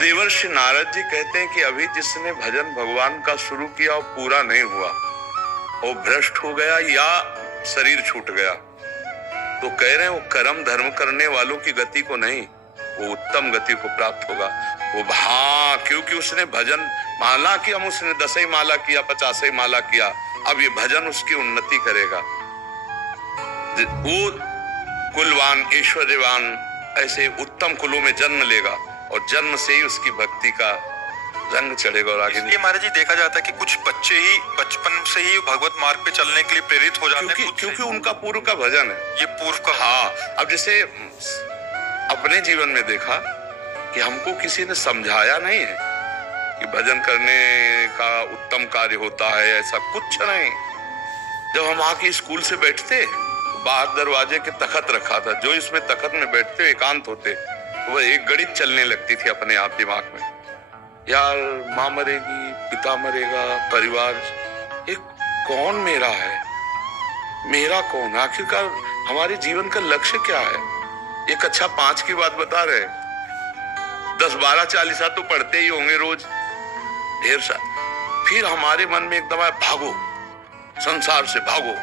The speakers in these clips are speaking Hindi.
देवर्षि नारद जी कहते हैं कि अभी जिसने भजन भगवान का शुरू किया और पूरा नहीं हुआ, वो भ्रष्ट हो गया या शरीर छूट गया, तो कह रहे हैं वो कर्म धर्म करने वालों की गति को नहीं, वो उत्तम गति को प्राप्त होगा। वो क्योंकि उसने भजन माला किया, उसने 10 ही माला किया, 50 ही माला किया, अब ये भजन उसकी उन्नति करेगा। वो कुलवान ऐश्वर्यवान ऐसे उत्तम कुलों में जन्म लेगा और जन्म से ही उसकी भक्ति का रंग चढ़ेगा। और आगे इसलिए महाराज जी देखा जाता है कि कुछ बच्चे ही बचपन से ही भगवत मार्ग पे चलने के लिए प्रेरित हो जाते हैं, क्योंकि उनका पूर्व का भजन है, ये पूर्व का। हाँ, अब जैसे अपने जीवन में देखा कि हमको किसी ने समझाया नहीं है कि भजन करने का उत्तम कार्य होता है, ऐसा कुछ नहीं। जब हम आके स्कूल से बैठते, बाहर दरवाजे के तखत रखा था, जो इसमें तखत में बैठते एकांत होते, वो एक गणित चलने लगती थी अपने आप दिमाग में, यार माँ मरेगी, पिता मरेगा, परिवार, एक कौन मेरा है, मेरा कौन, आखिरकार हमारे जीवन का लक्ष्य क्या है। एक अच्छा 5 की बात बता रहे, 10, 12, 40 तो पढ़ते ही होंगे रोज, ढेर सा। फिर हमारे मन में एकदम आया, भागो संसार से, भागो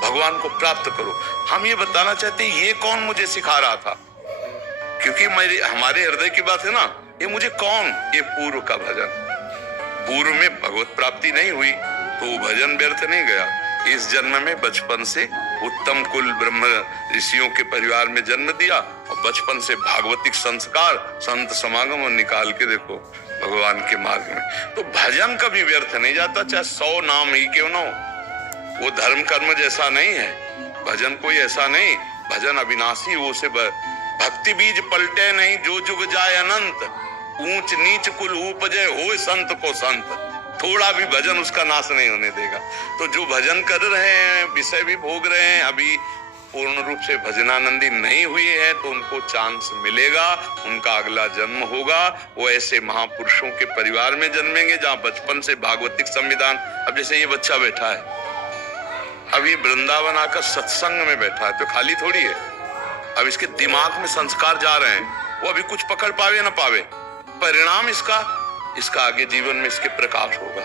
भगवान को प्राप्त करो। हम ये बताना चाहते हैं, ये कौन मुझे सिखा रहा था, क्योंकि हमारे हृदय की बात है ना, ये मुझे कौन, ये पूर्व का भजन। पूर्व में भगवत प्राप्ति नहीं हुई तो वो भजन व्यर्थ नहीं गया। इस जन्म में बचपन से उत्तम कुल ब्रह्म ऋषियों के परिवार में जन्म दिया और बचपन से भागवतिक संस्कार, संत समागम और निकाल के देखो भगवान के मार्ग में। तो भजन कभी व्यर्थ नहीं जाता, चाहे 100 नाम ही क्यों ना हो। वो धर्म कर्म जैसा नहीं है, भजन कोई ऐसा नहीं, भजन अविनाशी, वो से भक्ति बीज पलटे नहीं, जो जुग जाए अनंत, ऊंच नीच कुल उपजे होए संत को संत, थोड़ा भी भजन उसका नाश नहीं होने देगा। तो जो भजन कर रहे हैं, विषय भी भोग रहे हैं, अभी पूर्ण रूप से भजनानंदी नहीं हुए हैं, तो उनको चांस मिलेगा, उनका अगला जन्म होगा, वो ऐसे महापुरुषों के परिवार में जन्मेंगे जहाँ बचपन से भागवतिक संविधान। अब जैसे ये बच्चा बैठा है, अब ये वृंदावन आकर सत्संग में बैठा है, तो खाली थोड़ी है, अब इसके दिमाग में संस्कार जा रहे हैं, वो अभी कुछ पकड़ पावे ना पावे, परिणाम इसका आगे जीवन में इसके प्रकाश होगा।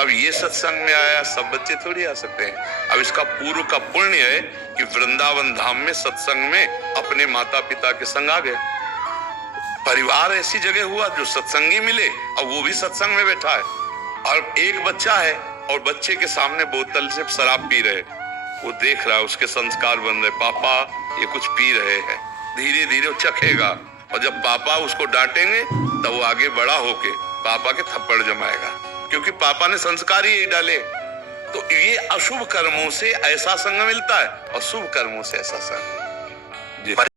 अब ये सत्संग में आया, सब बच्चे थोड़ी आ सकते हैं। अब इसका पूर्व का पुण्य है कि वृंदावन धाम में सत्संग में अपने माता पिता के संग आ गए, परिवार ऐसी जगह हुआ जो सत्संगी मिले, अब वो भी सत्संग में बैठा है। और एक बच्चा है और बच्चे के सामने बोतल से शराब पी रहे, वो देख रहा है, उसके संस्कार बन रहे, पापा ये कुछ पी रहे हैं, धीरे धीरे वो चखेगा, और जब पापा उसको डांटेंगे तब वो आगे बड़ा होके पापा के थप्पड़ जमाएगा, क्योंकि पापा ने संस्कार ही यही डाले। तो ये अशुभ कर्मों से ऐसा संग मिलता है और शुभ कर्मों से ऐसा संग।